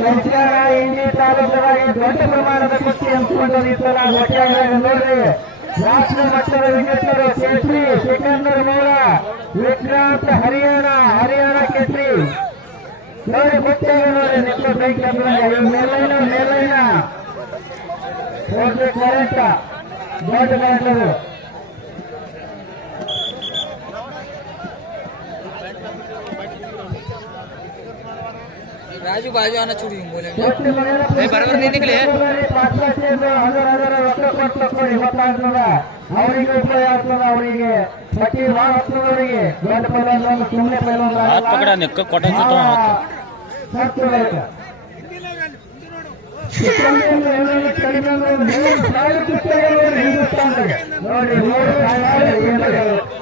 ಇಂಡಿ ತಾಲೂಕವಾಗಿ ದೊಡ್ಡ ಪ್ರಮಾಣದ ಗುತ್ತಿ ಎಂತ್ಕೊಂಡು ಈಗ ನಾನು ನೋಡ್ರಿ ರಾಷ್ಟ್ರ ಮಕ್ಕಳ ವಿಜೇತರು ಕೇಸ್ರಿ ಸಿಕಂದರ್ ಮೌಡ ಗುಜರಾತ್ ಹರಿಯಾಣ ಹರಿಯಾಣ ಕೇಸ್ರಿ ನೋಡು ಗುತ್ತಿಗೆ ನೋಡ್ರಿ ಈ ಮೇಲೈನ ಮೇಲೈನ ಬಟ್ ಮಾಡಿ ರೊಪ್ಪ ಕೊಟ್ಟು ಇವತ್ತ ಅವರಿಗೆ ಉಪಯೋಗ ಆಗ್ತದ ಅವರಿಗೆ ಅವರಿಗೆ ನೋಡಿ ನೋಡಿ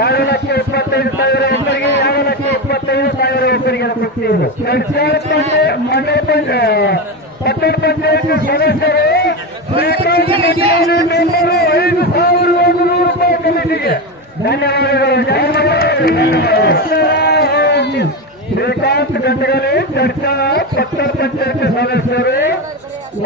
ಎರಡು ಲಕ್ಷ ಇಪ್ಪತ್ತೈದು ಸಾವಿರ ರೂಪಾಯಿಗೆ ಎರಡು ಲಕ್ಷ ಇಪ್ಪತ್ತೈದು ಸಾವಿರ ರೂಪಾಯಿಗೆ ನಮ್ ಕೊಟ್ಟಿದ್ದರು ಚರ್ಚಾ ಮಂಡಳಿ ಪಟ್ಟರ್ ಪಂಚಾಯತ್ ಸದಸ್ಯರು ಧನ್ಯವಾದಗಳು ಶ್ರೀಕಾಂತ್ ಗಟಗರಿ ಚರ್ಚಾ ಪಟ್ಟರ್ ಪಂಚಾಯತ್ ಸದಸ್ಯರು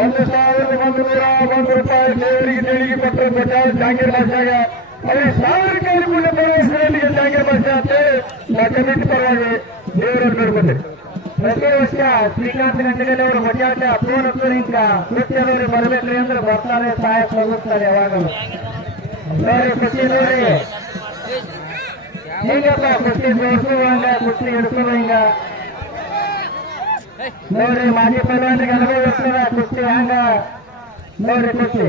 ಒಂದು ಸಾವಿರದ ಒಂದು ನೂರ ಒಂದು ರೂಪಾಯಿ மாஜி பல்வாண்டு கலவை வச்சு குஸ்தி வாங்க நோரி குஸ்தி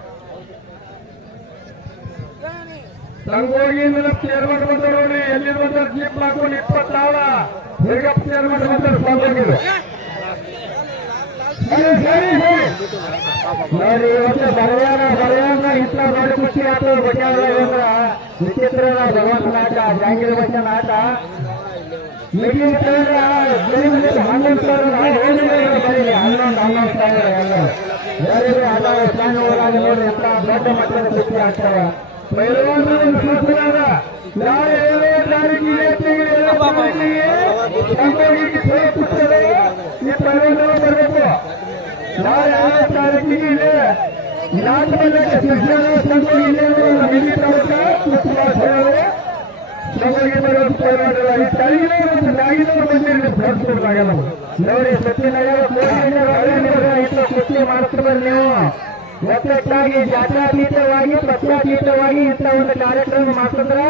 ಸಂಗೋಗಿ ನಪ್ವಂ ಬಂದ ನೋಡಿ ಎಲ್ಲಿರುವಂತ ಜೀಪ್ ಹಾಕೊಂಡು ಇಪ್ಪತ್ತು ಸಾವಿರ ನಿರ್ಗಪ್ ಏರ್ಮಂಡ್ ಬಂದ್ರೆ ಸ್ವಲ್ಪ ನೋಡಿ ಇವತ್ತು ಬರೆಯಲ್ಲ ಬರೆಯನ್ನ ಇತ್ತ ದೊಡ್ಡ ಮಟ್ಟಿ ಆಟ ಬಗ್ಗೆ ಹೋದ್ರ ನಿತೀಂದ್ರ ಭಗವಂತನಾಟ ಗಾಂಗಿ ಬಟ್ಟೆ ನಾಟ ಹನ್ನೊಂದು ಸಾವಿರದ ಹನ್ನೊಂದು ಹನ್ನೊಂದು ಸ್ಥಾನ ಹಲವಾರು ಸ್ಥಾನಗಳಾದ ನೋಡಿ ಎಂತ ದೊಡ್ಡ ಮಕ್ಕಳ ನಾಳೆ ಏಳು ತಾರೀಕಿಗೆ ಈ ತರವಾದ ಬರಬೇಕು ನಾಳೆ ಆರು ತಾರೀಕಿಗೆ ಇದೆ ಮಂದಿಗೆ ಸಂಗೋದಿ ಸಂಗೀತ ಈ ತಳಿ ನಂತರ ನಾಗಿನೂರು ಮಂದಿರಿಗೆ ಸ್ಪರ್ಧಿಸಿದಾಗಲ್ಲ ನೋಡಿ ಸತ್ಯನಗರ ಹಳೆ ಇನ್ನು ಕುತ್ನಿ ಮಾಡ್ತದೆ ನೀವು ಮತ್ತೆ ಹೆಚ್ಚಾಗಿ ಜಾತ್ಯಾತೀತವಾಗಿ ಪತ್ಯಾತೀತವಾಗಿ ಇಂಥ ಒಂದು ಕಾರ್ಯಕ್ರಮ ಮಾಡ್ಕೊತಾರೆ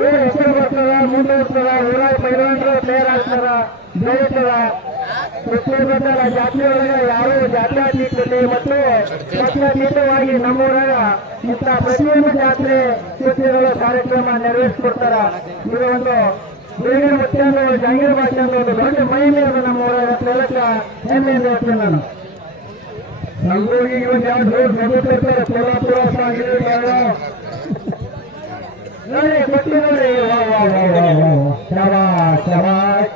ಊರು ಹೆಸರು ಬರ್ತದೆ ಮುಂದುವರೆಸ್ತದೆ ಪ್ಲೇಯರ್ ಆಗ್ತದ ಬೆಳೆಯುತ್ತದ ಹೇಳಿದ ಜಾತ್ರೆ ಒಳಗೆ ಯಾರು ಜಾತ್ಯಾತೀತ ಮತ್ತು ಪಕ್ಷಾತೀತವಾಗಿ ನಮ್ಮೂರಾಗ ಇಂಥ ಪ್ರತಿಯೊಂದು ಜಾತ್ರೆ ಸೂಚನೆಗಳು ಕಾರ್ಯಕ್ರಮ ನೆರವೇರಿಸಿಕೊಡ್ತಾರ ಇದು ಒಂದು ಬೇರೆ ವೃತ್ಯ ಜಂಗೀರ ಅಂತ ಒಂದು ದೊಡ್ಡ ಮಹಿಳೆಯರ ನಮ್ಮ ಊರ ಫಲಕ ನಿನ್ನೆ ಎಂದು ಹೇಳ್ತೇನೆ ನಾನು नंगोरी घेऊन जेव्हा जोर बघत होतो पोलापुरात नाही म्हटलं त्या वाट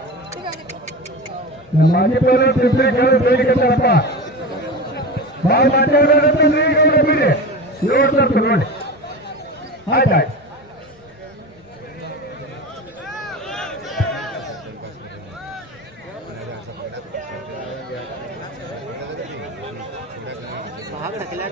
माझे पोरात माझ्या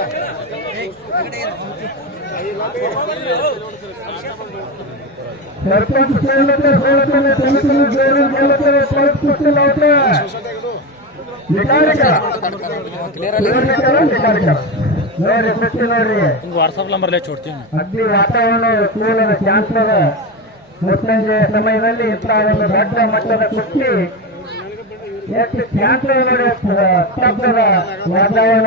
ಅಗ್ನಿ ನೋಡ್ತೇವೆ ನೋಡಿ ನೋಡಿ ನಂಬರ್ ವಾತಾವರಣ ಕೂಲನ ಕ್ಯಾನ್ಸ್ ಸಮಯದಲ್ಲಿ ಇಂತಾದ್ರೆ ದೊಡ್ಡ ಮಟ್ಟದ ಕುಟ್ಟಿ ಚಾನ್ಸ್ಲರ್ ನಡೆಯುತ್ತದೆ ವಾತಾವರಣ